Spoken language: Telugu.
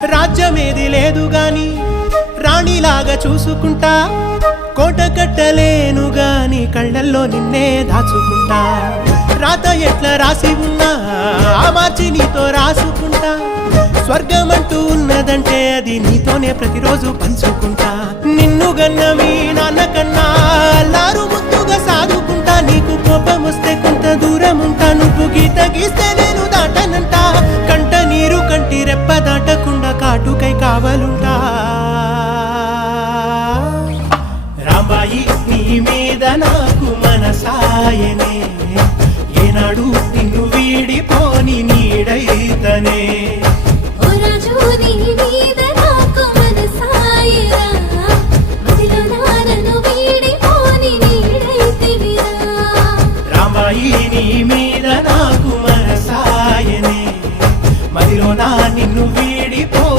రాజ్యమేది లేదు గాని రాణిలాగా చూసుకుంటా, కోట కట్టలేను గాని కళ్ళల్లో నిన్నే దాచుకుంటా. రాత ఎట్లా రాసి ఉన్నా ఆ మార్చి నీతో రాసుకుంటా. స్వర్గమంటూ ఉన్నదంటే అది నీతోనే ప్రతిరోజు పంచుకుంటా. నిన్ను గన్న మీ నాన్న కన్నా అల్లారు ముద్దుగా సాదుకుంటా. నీకు కోపం వస్తే కొంత దూరం ఉంటా, నువ్వు గీత గీస్తే నేను దాటనంట. కంట నీరు కంటి రెప్ప దాటకుండా కాటుకై కావలుంటా. రాంబాయి నీ మీద నాకు మనసాయనే, ఏనాడు నిన్ను వీడిపోని నీడైతనే.